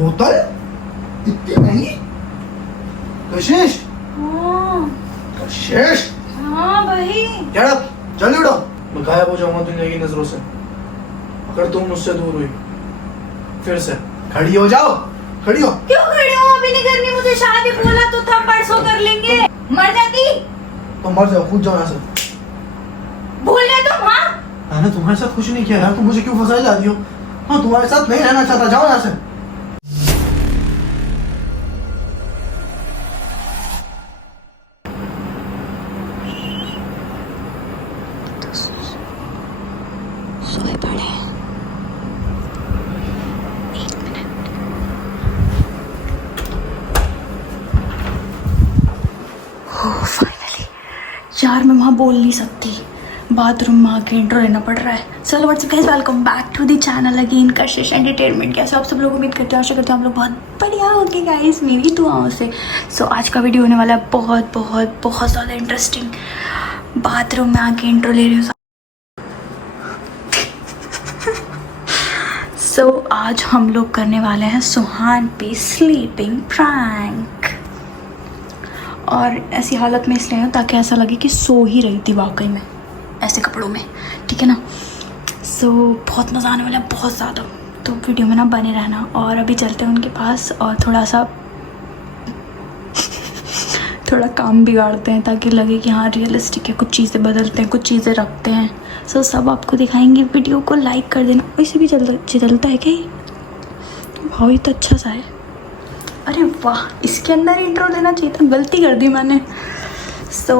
बोतल इतनी महंगी? कशिश कशिश हाँ भाई क्या चल उड़ो, मैं गायब हो जाऊंगा दुनिया की नजरों से अगर तुम मुझसे दूर हुई। फिर से खड़ी हो जाओ, खड़ी हो। क्यों खड़ी हो? अभी नहीं करनी मुझे शादी, बोला तो था परसों कर लेंगे। मर जाती तो मर जाओ, कूद जाओ यहाँ से। भूल गए तुम? हाँ मैंने तुम्हारे साथ कुछ नहीं किया यार, तुम मुझे क्यों फंसाई जाती हो? हाँ तुम्हारे साथ नहीं रहना चाहता, जाओ यहाँ से। सोए पड़े। फाइनली यार, मैं वहाँ बोल नहीं सकती, बाथरूम में आके इंट्रो लेना पड़ रहा है। चलो whatsup guys, welcome back to the channel again, Kashish entertainment. कैसे आप सब लोग? उम्मीद करते हैं, आशा करते हैं आप लोग बहुत बढ़िया होंगे गाइस, मेरी दुआओं से। सो आज का वीडियो होने वाला है बहुत बहुत बहुत ज़्यादा इंटरेस्टिंग। बाथरूम में आके इंट्रो ले रही हूँ। सो आज हम लोग करने वाले हैं सुहान पे स्लीपिंग प्रैंक। और ऐसी हालत में इसलिए हूँ ताकि ऐसा लगे कि सो ही रही थी वाकई में, ऐसे कपड़ों में, ठीक है ना। सो बहुत मज़ा आने वाला है, बहुत ज़्यादा। तो वीडियो में ना बने रहना। और अभी चलते हैं उनके पास और थोड़ा काम बिगाड़ते हैं ताकि लगे कि हाँ रियलिस्टिक है। कुछ चीज़ें बदलते हैं, कुछ चीज़ें रखते हैं। सो सब आपको दिखाएंगे। वीडियो को लाइक कर देना। वैसे भी चलता है क्या ये? भाई तो अच्छा सा है। अरे वाह, इसके अंदर इंट्रो देना चाहिए था, गलती कर दी मैंने। सो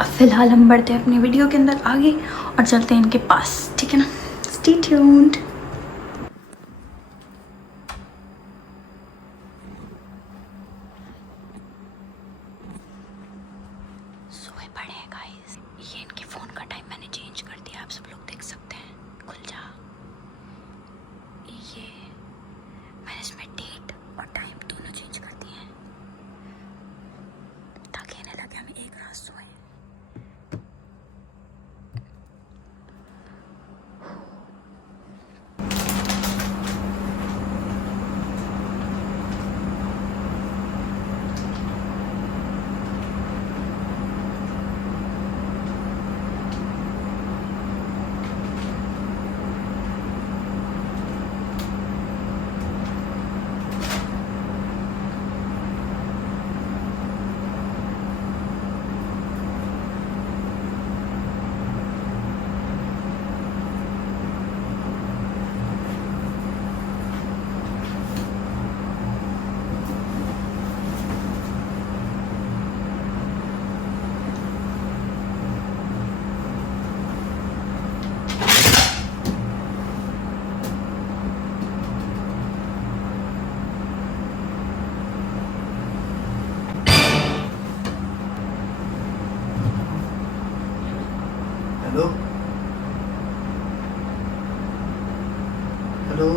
अब फिलहाल हम बढ़ते हैं अपनी वीडियो के अंदर आगे और चलते हैं इनके पास, ठीक है ना। Stay tuned. सोए पड़े हैं गाइस। ये इनके फ़ोन का टाइम मैंने चेंज कर दिया, आप सब लोग देख सकते हैं। खुल जा। ये मैंने इसमें डेट और टाइम दोनों चेंज कर दिए हैं ताकि इन्हें लगे हम एक रात सोए। हेलो हेलो,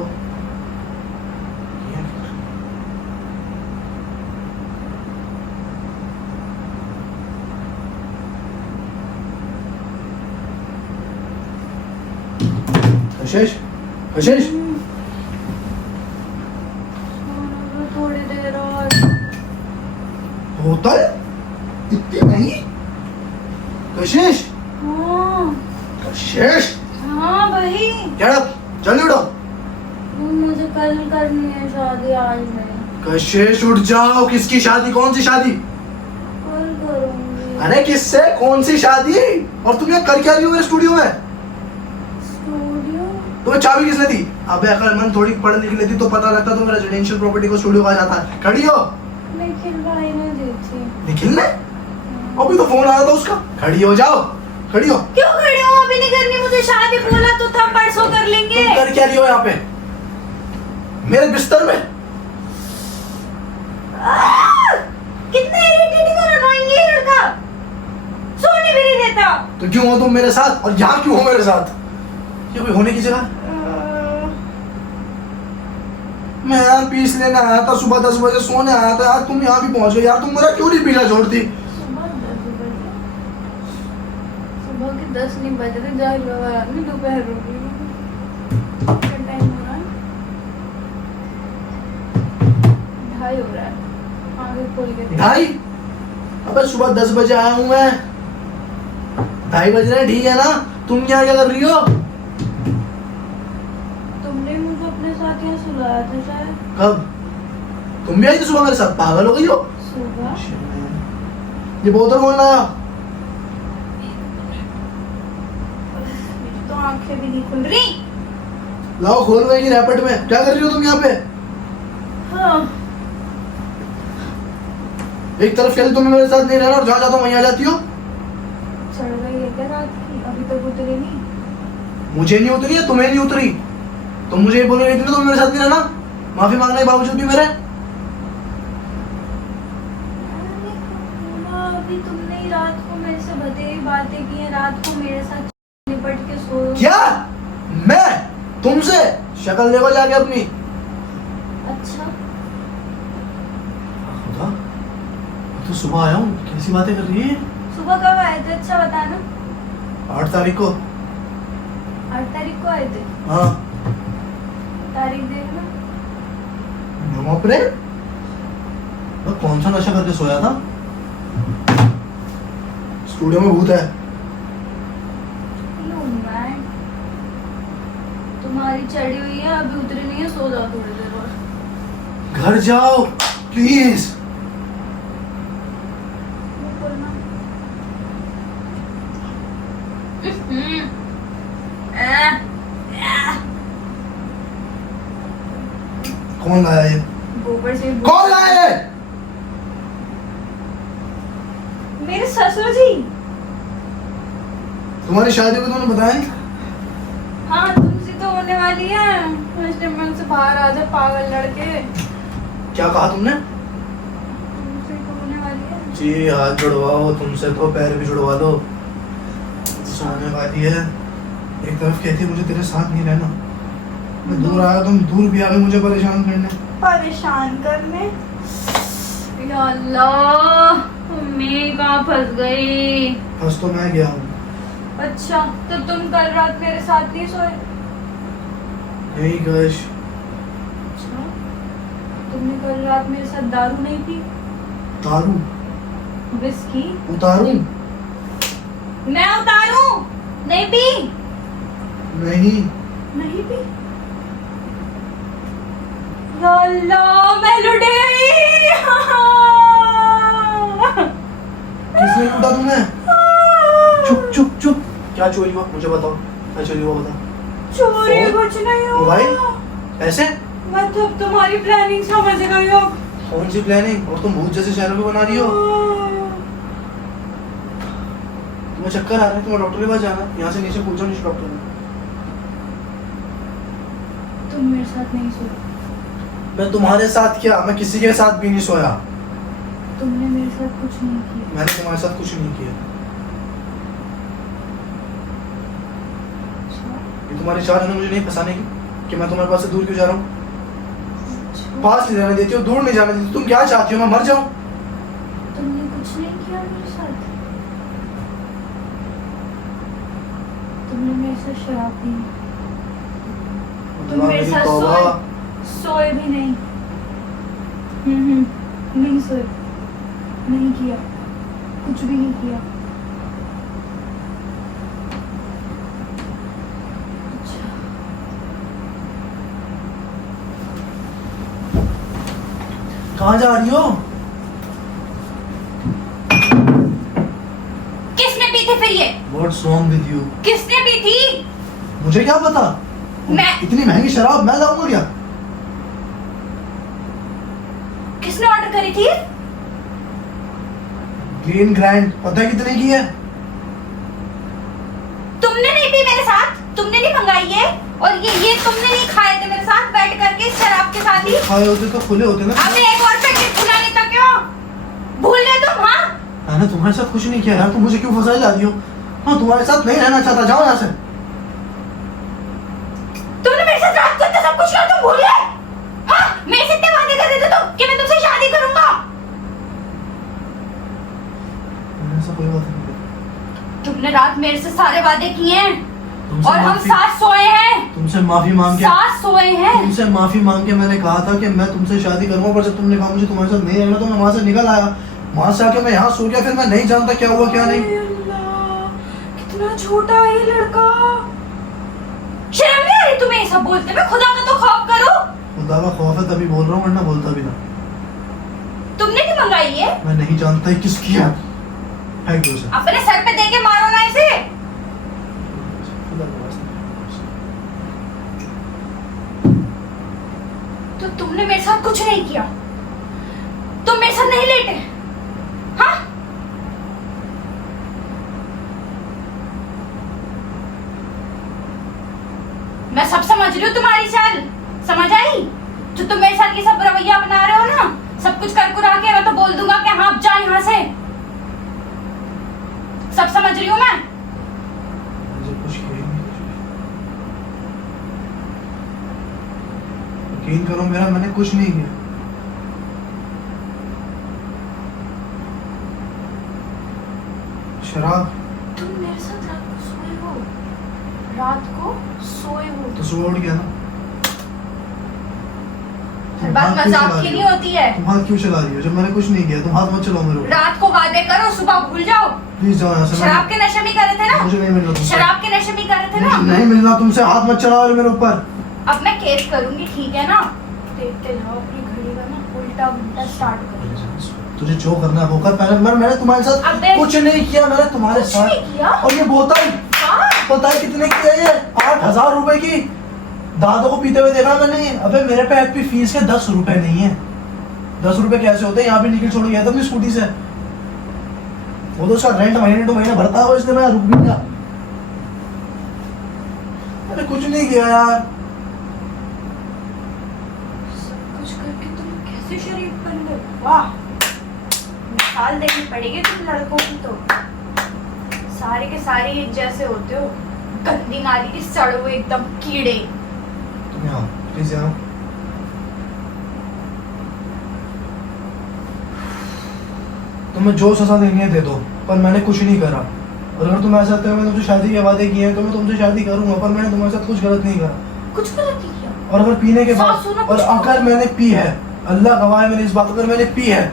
कशिश कशिश थोड़ी देर और। बोतल इतनी महंगी? कशिश कशिश हाँ भाई, क्या चल उड़ो। मुझे कल करनी है शादी, आज नहीं। कशिश उठ जाओ। किसकी शादी? कौन सी शादी? कल करूंगी। अरे किससे? कौन सी शादी? और तुम यहाँ कर क्या रही हो मेरे स्टूडियो में? स्टूडियो? तुम्हें चाबी किसने दी? अबे अकलमंद, थोड़ी पढ़ लिख लेती तो पता लगता तो मेरा रेजिडेंशियल प्रॉपर्टी को स्टूडियो कहा जाता है। खड़ी हो। निखिल भाई ने दी थी। निखिल ने? अभी तो फोन आया था उसका। खड़ी हो जाओ, खड़ी हो। क्यों खड़ी हो? अभी नहीं करनी मुझे शादी, बोला तो था परसों कर लेंगे। तुम कर क्या रही हो यहाँ पे मेरे बिस्तर में? कितना इरिटेटिंग और अननोइंग है ये लड़का, सोने भी नहीं देता। तो क्यों हो तुम मेरे साथ और यहाँ क्यों हो मेरे साथ? ये कोई होने की जगह? मैं यार पीस लेने आया था, सुबह 10 बजे सोने आया था यार, तुम यहाँ भी पहुंच गए यार। तुम मेरा क्यों नहीं पीछा छोड़ती? सुबह के 10 नहीं बज रहे, जा रहा आदमी दोपहर हो गई। टाइम हो रहा है। ढाई हो रहा है, आगे खोल के देख। 2:30? अबे सुबह 10 बजे आया हूँ मैं, 2:30 बज रहे हैं, ठीक है ना? तुम क्या कर रही हो? तुमने मुझे अपने साथ यहाँ सुलाया था शायद। कब? तुम भी आई थी सुबह मेरे साथ? पागल हो गई हो? सुबह? ये बोतल कौन लाया? मेरी तो आंखें भी नहीं खुल रही। लाओ, खोल गई रैपट में। क्या कर रही हो तुम यहाँ पे? हाँ। एक तरफ चल, तुम मेरे साथ नहीं रहना और जहाँ जाता हूँ वहीं आ जाती हो। चढ़ गई है क्या रात की? अभी तक उतरी नहीं? मुझे नहीं उतरी है, तुम्हें नहीं उतरी। तुम मुझे ये बोल रही थी ना तुम मेरे साथ नहीं रहना, माफी मांगने के बावजूद भी मेरे। अभी तुमने ही रात को मेरे से बतेरी बातें की हैं, रात को मेरे साथ लिपट के सो। क्या? मैं तुमसे? शक्ल देखो जाके अपनी। अच्छा, खुदा, तो सुबह आया हूँ, कैसी बातें कर रही है? सुबह कब आए थे? अच्छा बताना। 8 तारीख को। 8 तारीख को आए थे? हाँ। तारीख देखना। 9 अप्रैल? मैं कौन सा नशा करके सोया था? स्टूडियो में भूत है। लो मैन, तुम्हारी चढ़ी हुई है, अभी उतरी नहीं है, सो जाओ थोड़ी देर और। घर जाओ प्लीज। बोलना। कौन लाया ये? गोबर से कौन लाया ये? मेरे ससुर जी। तुम्हारी शादी को तुमने बताया नहीं? हाँ, तुमसे तो होने वाली है, इसलिए मैं उनसे बाहर आ जा, पागल लड़के। क्या कहा तुमने? तुमसे तो होने वाली है। जी हाथ जुड़वाओ, तुमसे तो पैर भी जुड़वा दो। सोने वाली है। एक तरफ कहती है मुझे तेरे साथ नहीं रहना, मैं दूर आया, तुम दूर भी आ गए मुझे परेशान करने। परेशान करने? या अल्लाह, मैं कहाँ फंस गई? फंस तो मैं गया हूँ। अच्छा, तो तुम कल रात मेरे साथ नहीं सोए? नहीं गश। अच्छा, तुमने कल रात मेरे साथ दारू नहीं पी? तारू? विस्की? उतारू? मैं उतारूं? नहीं पी? नहीं। नहीं पी? या अल्लाह, मैं लुट गई। किसने लूटा तुम्हें? चुप चुप चुप। क्या चोरी हुआ मुझे बताओ, क्या चोरी हुआ बता। चोरी फोन? कुछ नहीं हुआ। मोबाइल? ऐसे? मैं तो अब तुम्हारी प्लानिंग समझ गई हूँ। कौन सी प्लानिंग? और तुम भूत जैसे शहरों में बना रही हो। तुम्हें चक्कर आ रहे हैं, तुम्हें डॉक्टर के पास जाना है। यहाँ से नीचे पूछो नीचे डॉक्टर ने। तुम मेरे साथ नहीं सोए? मैं तुम्हारे साथ क्या, मैं किसी के साथ भी नहीं सोया। तुमने मेरे साथ कुछ नहीं किया? मैंने तुम्हारे साथ कुछ नहीं किया। अच्छा, ये तुम्हारी चाल है ना मुझे नहीं फंसाने की, कि मैं तुम्हारे पास से दूर क्यों जा रहा हूँ। अच्छा। पास नहीं जाने देती हो, दूर नहीं जाने देती। तुम क्या चाहती हो, मैं मर जाऊं? तुमने कुछ नहीं किया मेरे साथ? तुमने मेरे साथ शराब पी? तुम अल्लाह मेरे मेरी साथ तौबा। सोए भी नहीं? नहीं सोए, नहीं किया, कुछ भी नहीं किया। अच्छा, कहाँ जा रही हो? किसने पी थी फिर ये? What's wrong with you? किसने पी थी? मुझे क्या पता? मैं- इतनी महंगी शराब मैं लाऊंगा क्या? किसने ऑर्डर करी थी? ग्रीन ग्रैंड, पता है कितने की है? तुमने नहीं पी मेरे साथ, तुमने नहीं मंगाई है, और ये तुमने नहीं खाए थे मेरे साथ बैठ करके इस शराब के साथ ही। खाए होते तो खुले होते ना। अबे एक और पैकेट खुला नहीं था क्यों? भूल गए तुम? हाँ, मैंने तुम्हारे साथ कुछ नहीं किया यार, तुम मुझे क्यों फंसाई जा रही हो? हाँ, तुम्हारे साथ नहीं रहना चाहता, जाओ यहाँ से। तुमने मेरे साथ रात को इतना सब कुछ किया, तुम भूल गए? हाँ, मेरे से इतने वादे कर रहे थे तुम कि मैं तुमसे शादी करूंगा। मैंने ऐसा कोई बात नहीं की। तुमने रात मेरे से सारे वादे किए हैं, तुमसे और हम माफी- साथ सोए हैं, तुमसे माफी मांग के साथ सोए हैं। तुमसे माफी मांग के मैंने कहा था कि मैं तुमसे शादी करूंगा, पर जब तुमने कहा मुझे तुम्हारे साथ नहीं रहना तो मैं वहां से निकल आया। वहां से आके मैं यहाँ सो गया, फिर मैं नहीं जानता क्या हुआ क्या नहीं। अरे अल्लाह, कितना छोटा है ये लड़का। शर्म नहीं आ रही तुम्हें ये सब बोलते हुए? खुदा का तो खौफ करो। खुदा का खौफ है तभी बोल रहा हूँ, वरना बोलता भी ना। तुमने क्यों मंगाई है? मैं नहीं जानता है किसकी है। फेंक दो उसे। अपने सर पे दे के मारो ना इसे। खुदा का वास्ता। तो तुमने मेरे साथ कुछ नहीं किया, तुम मेरे साथ नहीं लेटे, हाँ? मैं सब समझ रही हूँ तुम्हारी चाल, समझ आई? जो तुम मेरे साथ ये सब रवैया बना रहे हो ना, सब कुछ कर कुरा के मैं तो बोल दूंगा कि हाँ जा यहाँ से। सब समझ रही हूँ मैं। मुझे कुछ किया ही नहीं। यकीन करो मेरा, मैंने कुछ नहीं किया। शराब तुम मेरे साथ रात को सोए हो, रात को सोए हो। तो सुबह उठ गया ना। हर बात हाथ क्यों मजाक चला की रही नहीं हो? होती है। तुम हाथ क्यों चला रही हो जब मैंने कुछ नहीं किया? तुम हाथ मत चलाओ मेरे ऊपर। रात को वादे करो, सुबह भूल जाओ। प्लीज जाओ यहाँ से। शराब के नशे में कर रहे थे ना? मुझे नहीं मिलना तुमसे। शराब के नशे में कर रहे थे मुझे ना? नहीं मिलना तुमसे। हाथ मत चलाओ मेरे ऊपर। अब मैं केस करूंगी, ठीक है ना? देखते जाओ अपनी घड़ी का ना उल्टा उल्टा स्टार्ट करो। तुझे जो करना है वो कर। पहले मैंने तुम्हारे साथ अबे, कुछ नहीं किया। मैंने तुम्हारे कुछ साथ नहीं किया? और ये बोतल हाँ? पता है कितने की है? ये 8,000 रुपए की। दादों को पीते हुए देखा मैंने। अबे मेरे पे एपी फीस के 10 रुपए नहीं है। 10 रुपए कैसे होते हैं? यहाँ पे निकल छोड़ गया था अपनी स्कूटी से। वो तो उसका रेंट महीने टू महीने भरता है वो, इसलिए मैं रुक भी गया। मैंने कुछ नहीं किया यार। सब कुछ करके तुम कैसे शरीफ बन गए? वाह, मिसाल देनी पड़ेगी तुम लड़कों की तो। सारे के सारे एक जैसे होते हो, गंदी नाली के सड़े हुए एकदम कीड़े। तुम यहाँ प्लीज यहाँ। तुम्हें जो सजा देनी है दे दो, पर मैंने कुछ नहीं करा। और अगर तुम ऐसा चाहते हो मैंने तुमसे शादी के वादे किए हैं तो मैं तुमसे शादी करूंगा, पर मैंने तुम्हारे साथ कुछ गलत नहीं करा। कुछ गलत नहीं किया। और अगर पीने के बाद, सासू ने और कुछ अगर मैंने पी है, अल्लाह गवाह है मेरी इस बात, अगर मैंने पी है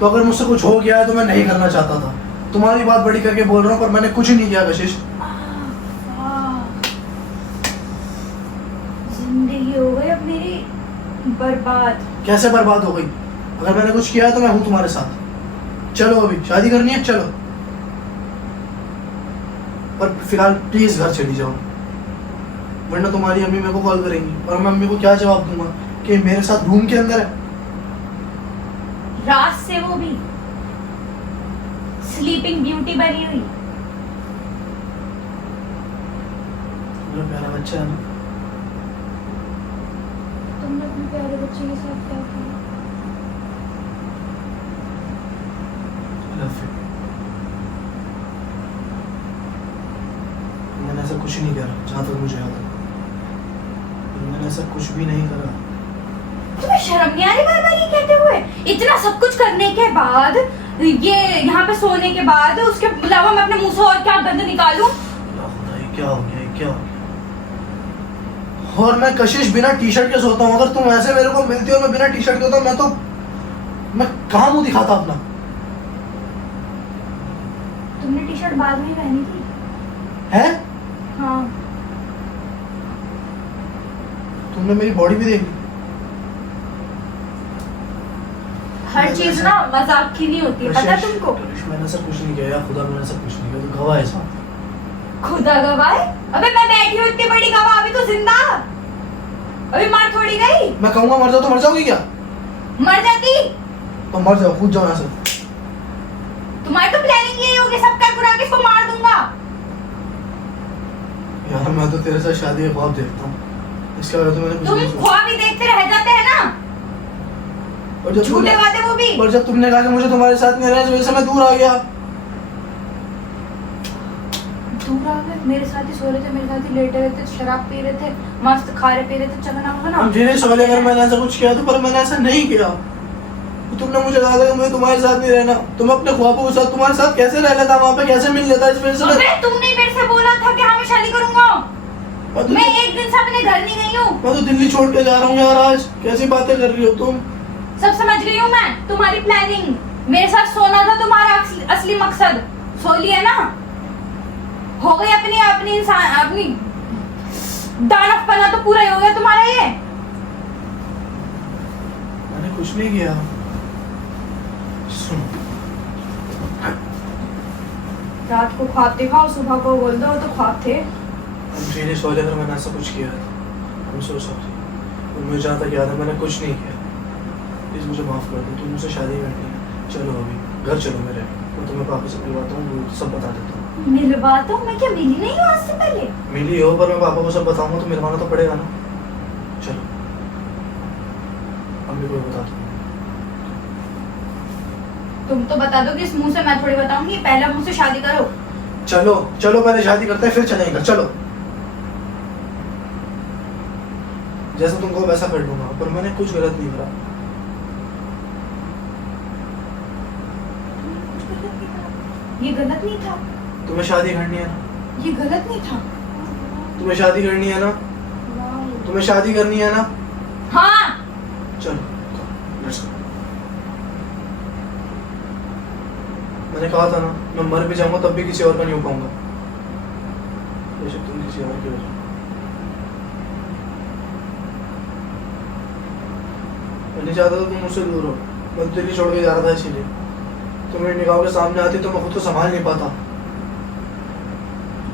तो अगर मुझसे कुछ हो गया है तो मैं नहीं करना चाहता था। तुम्हारी बात बड़ी करके बोल रहा हूँ, पर मैंने कुछ नहीं किया कशिश। जिंदगी हो गई अब मेरी बर्बाद। कैसे बर्बाद हो गई? अगर मैंने कुछ किया है तो मैं हूँ तुम्हारे साथ। चलो अभी शादी करनी है चलो, पर फिलहाल प्लीज घर चली जाओ, वरना तुम्हारी अम्मी मेरे को कॉल करेंगी और मैं अम्मी को क्या जवाब दूंगा कि मेरे साथ रूम के अंदर है। रात से वो भी स्लीपिंग ब्यूटी बनी हुई। मेरा प्यारा बच्चा है ना। तुमने अपने प्यारे बच्चे के साथ क्या किया? Love you. मैंने ऐसा कुछ नहीं करा जहाँ तक मुझे याद है। मैंने ऐसा कुछ भी नहीं करा। तुम्हें शर्म नहीं आ रही बार बार ये कहते हुए? इतना सब कुछ करने के बाद, ये यहाँ पे सोने के बाद, उसके अलावा मैं अपने मुंह से और क्या गंद निकालूं? या खुदा, ये क्या हो गया? ये क्या हो गया? और मैं कशिश बिना टी शर्ट के सोता हूँ। अगर तुम ऐसे मेरे को मिलती हो मैं बिना टी शर्ट के होता, मैं कहाँ मुंह दिखाता अपना? तुमने टी शर्ट बाद में पहनी थी? है? हाँ। तुमने मेरी बॉडी भी देखी? हर चीज ना मजाक की नहीं होती है, पता है तुमको? मैंने ऐसा कुछ नहीं किया यार, खुदा मैंने ऐसा कुछ नहीं किया। तो गवाह है इस बात। खुदा गवाह है? अबे मैं बैठी हूँ इतनी बड़ी गवाह, अभी तो जिंदा, अभी मार थोड़ी गई। मैं कहूँगा मर जाओ तो मर जाओगी क्या? मर जाती तो मर जाओ, कूद जाओ यहाँ से। तुम्हारी तो प्लानिंग यही होगी, सब कर कुरा के इसको मार दूंगा। यार मैं तो तेरे साथ शादी के ख्वाब देखता हूँ, इसके वजह तो मैंने कुछ तुम नहीं सोचा। ख्वाब ही देखते रह जाते हैं ना, और जब झूठे तुमने- वादे वो भी। और जब तुमने कहा कि मुझे तुम्हारे साथ नहीं रहना, इस वजह से मैं दूर आ गया। दूर आ गए? मेरे साथ ही सो रहे थे, मेरे साथ ही लेटे रहते, शराब पी रहे थे, मस्त खा रहे पी रहे थे, चगना वगना। मुझे नहीं सवाल अगर मैंने ऐसा कुछ किया तो, पर मैंने ऐसा नहीं किया। तो तुमने मुझे कहा था कि मुझे तुम्हारे साथ नहीं रहना, तुम अपने ख्वाबों के साथ तुम्हारे साथ कैसे रह लेता, वहाँ पे कैसे मिल लेता, इस वजह से अबे तुमने मेरे से बोला था कि हाँ मैं शादी करूंगा। मैं एक दिन से अपने घर नहीं गई हूँ। मैं तो दिल्ली छोड़ के जा रहा हूँ यार आज। कैसी बातें कर रही हो तुम? सब समझ गई हूँ मैं, तुम्हारी प्लानिंग। मेरे साथ सोना था तुम्हारा असली मकसद। सो लिया ना, हो गई अपनी अपनी इंसान अपनी दानवपना तो पूरा ही हो गया तुम्हारा ये। मैंने कुछ नहीं किया। सुन, रात को ख्वाब दिखाओ, सुबह को बोल दो तो ख्वाब थे। I'm really sorry अगर मैंने ऐसा कुछ किया है। I'm so sorry। और मुझे जहाँ तक याद है मैंने कुछ नहीं किया। प्लीज मुझे माफ कर दो। तुम मुझसे शादी करनी है, चलो अभी घर चलो मेरे। मैं तुम्हें पापा से मिलवाता हूँ, वो सब बता देता हूँ। मिलवाता हूँ? मैं क्या मिली नहीं हूँ आज से पहले? मिली हो, पर मैं पापा को सब बताऊंगा तो मिलवाना तो पड़ेगा ना। चलो अम्मी को बता दूँ। तुम तो बता दो कि इस मुंह से मैं थोड़ी बताऊंगी। पहले मुझसे शादी करो। चलो चलो पहले शादी करते हैं फिर चलेंगे। चलो जैसा तुम कहो वैसा कर लूंगा, पर मैंने कुछ गलत नहीं करा। ये गलत नहीं था। तुम्हें शादी करनी है ना? ये गलत नहीं था। तुम्हें शादी करनी है ना? तुम्हें शादी करनी है ना? हाँ। चलो let's go। मैंने कहा था ना, मैं मर भी जाऊंगा तब भी किसी और का नहीं हो पाऊंगा। बेशक तुम किसी और की हो जाओ। मैं नहीं चाहता था तुम मुझसे दूर हो। मैं दिल्ली छोड़ के जा रहा था इसीलिए। तुम मेरी निगाहों के सामने आती तो मैं खुद को संभाल नहीं पाता।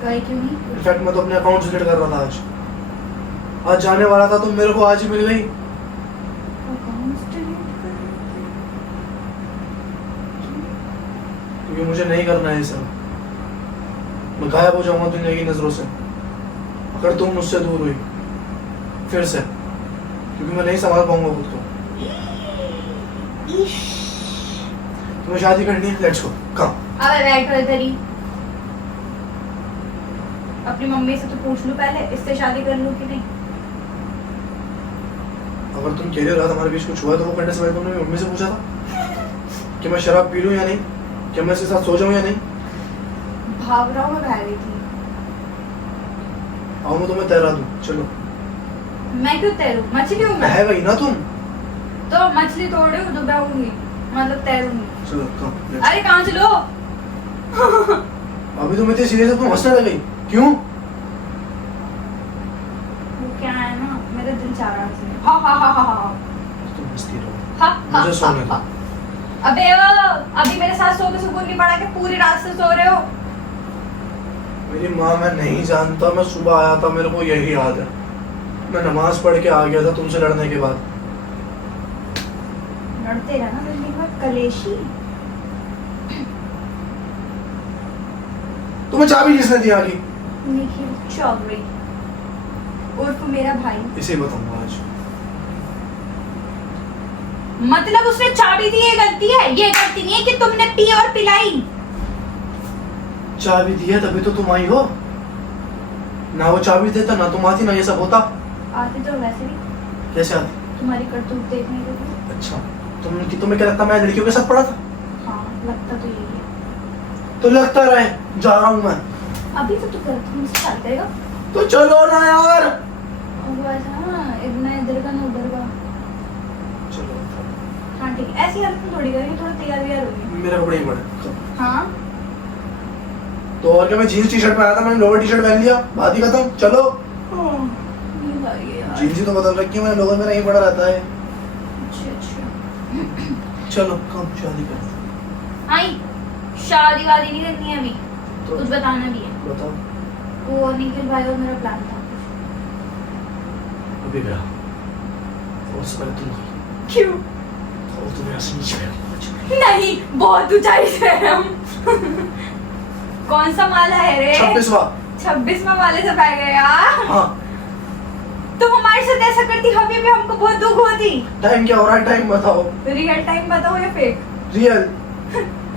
गए क्यों नहीं? इनफैक्ट मैं तो अपने अकाउंट डिलीट कर रहा था आज। आज जाने वाला था, तुम मेरे को आज ही मिल गई। क्योंकि मुझे नहीं करना है ये सब। मैं गायब हो जाऊंगा दुनिया की नजरों से अगर तुम मुझसे दूर हुई फिर से, क्योंकि मैं नहीं संभाल पाऊंगा खुद को। तुम्हें शादी करनी है, लेट्स गो। कम अबे बैठ कर इधर ही। अपनी मम्मी से तो पूछ लूं पहले, इससे शादी कर लूं कि नहीं। अगर तुम कह रहे हो रात हमारे बीच कुछ हुआ तो वो करने से पहले तुमने मेरी मम्मी से पूछा था कि मैं शराब पी लूं या नहीं, कि मैं इसके साथ सो जाऊं या नहीं। भावराव में बह गई थी। आओ मैं तुम्हें तैरा दूं, चलो। मैं क्यों तैरूं? मछली हूँ मैं। बह गई ना तुम। तो मछली तोड़े तो बहूंगी, मतलब तैरूंगी। चलो कम। अरे कहाँ चलो? अभी तुम इतनी सीरियस है, तुम हंसने लगी क्यों? वो क्या है ना, मेरा दिल चाह रहा है। हाँ हाँ हाँ हाँ हाँ। तुम हंसती रहो, हाँ हाँ मुझे सोने दो। अबे वो अभी मेरे साथ सो के सुकून नहीं पड़ा कि पूरी रात से सो रहे हो। मेरी माँ, मैं नहीं जानता, मैं सुबह आया था, मेरे को यही याद है। मैं नमाज पढ़ के आ गया था तुमसे लड़ने के बाद। लड़ते रहना लड़ने के बाद कलेशी। तुम्हें चाबी किसने दी आगे? निखिल चौधरी उर्फ मेरा भाई। इसे बताऊंगा आज। मतलब उसने चाबी दी, ये गलती है? ये गलती नहीं है कि तुमने पी और पिलाई। चाबी दी है तभी तो तुम आई हो ना। वो चाबी देता ना तुम आती, ना ये सब होता। आती तो वैसे भी कैसे आती? तुम्हारी करतूत देखने के लिए। अच्छा, तुम्हें क्या लगता मैं लड़कियों के साथ पढ़ा था? हाँ लगता तो यही है। तो लगता रहे, जा रहा हूँ मैं। अभी तो तू करतूत मुझसे शादी करेगा? तो चलो ना यार। वो ऐसा ना, एक ना इधर का ना उधर का। चलो हाँ ठीक है, ऐसी हालत में थोड़ी करेंगे, थोड़ा तैयार व्यार होगी। मेरे कपड़े ही बड़े। हाँ तो और क्या, मैं जीन्स टी शर्ट में आया था, मैंने लोअर टी शर्ट पहन लिया, बात ही खत्म। चलो। नींद आ रही है यार। जीन्स ही तो बदल रखी है, मैंने लोअर में नहीं पड़ा रहता है। अच्छा। चलो कम शादी कर। आई शादी वादी नहीं करनी है अभी, तो कुछ बताना भी है। बताओ। वो निखिल भाई और मेरा प्लान था। अभी गया और उससे पहले तुम गई। क्यों? और तुम्हें ऐसे नीचे नहीं, बहुत ऊंचाई से है हम। कौन सा माला है रे? 26वां माले से बह गए यार। हाँ। तुम हमारे साथ ऐसा करती, हमें भी हमको बहुत दुख होती। टाइम क्या हो रहा है? टाइम बताओ। रियल टाइम बताओ या फेक? रियल।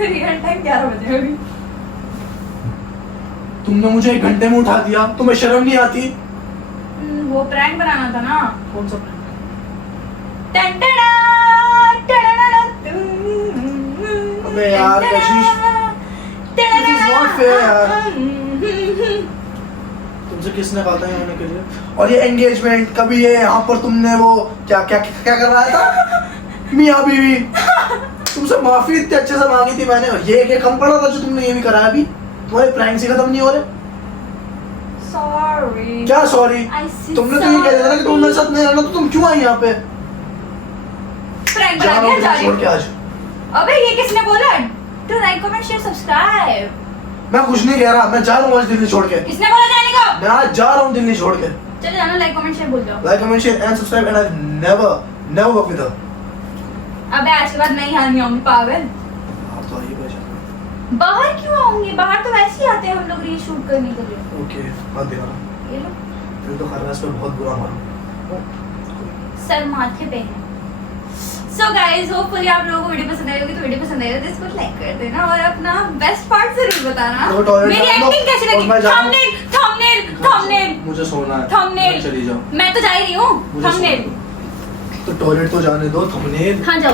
रियल टाइम 11 बजे अभी। तुमने मुझे 1 घंटे में उठा दिया, तुम्हें शर्म नहीं आती? वो प्रैंक बनाना था ना। कौन सा? टंटड़ा, टंटड़ा, अबे यार कशिश, this is not fair यार। तुम तुमसे किसने कहा था यहाँ आने के लिए? और ये एंगेजमेंट कभी ये यहाँ पर तुमने वो क्या क्या क्या करवाया था? मियाँ बीवी तुमसे माफी इतने अच्छे से मांगी थी मैंने, ये कम पड़ा था जो तुमने ये भी कराया अभी? तुम्हारे प्रैंक से खत्म नहीं हो रहे? सॉरी क्या सॉरी? तुमने तो ये कह दिया था ना कि तुम मेरे साथ नहीं रहना, तो तुम क्यों आई यहाँ पे? प्रैंक जा बना रहा हूँ दिया, जा दिल्ली रही छोड़ के हूँ। आज। अबे ये किसने बोला? To like comment share subscribe. मैं कुछ नहीं कह रहा, मैं जा रहा हूँ आज दिल्ली छोड़ के। किसने बोला जाने को? मैं आज जा रहा हूँ दिल्ली छोड़ के। चलो जाना, लाइक कमेंट शेयर बोल दो। Like, comment, share and subscribe and I'll never work with her. अबे आज के बाद नहीं आनी होंगी पागल। आप तो आइए पहचान। बाहर क्यों आऊंगी? बाहर तो वैसे ही आते हैं हम लोग रील शूट करने के लिए। ओके, मत देना। ये लो फिर तो खरगोश पे बहुत बुरा मारो। सर माथे पे है। सो गाइस होपफुली आप लोगों को वीडियो पसंद आई होगी, तो वीडियो पसंद आई तो इसको लाइक कर देना और अपना बेस्ट पार्ट जरूर बताना। तो toilet मेरी जाना एक्टिंग कैसी और लगी? मैं जाऊँ। थंबनेल थंबनेल थंबनेल मुझे सोना है। थंबनेल। चली जाओ। मैं तो जा ही रही हूँ। मुझे थंबनेल। सोना है। तो टॉयलेट तो जाने दो, थंबनेल। हाँ जाओ।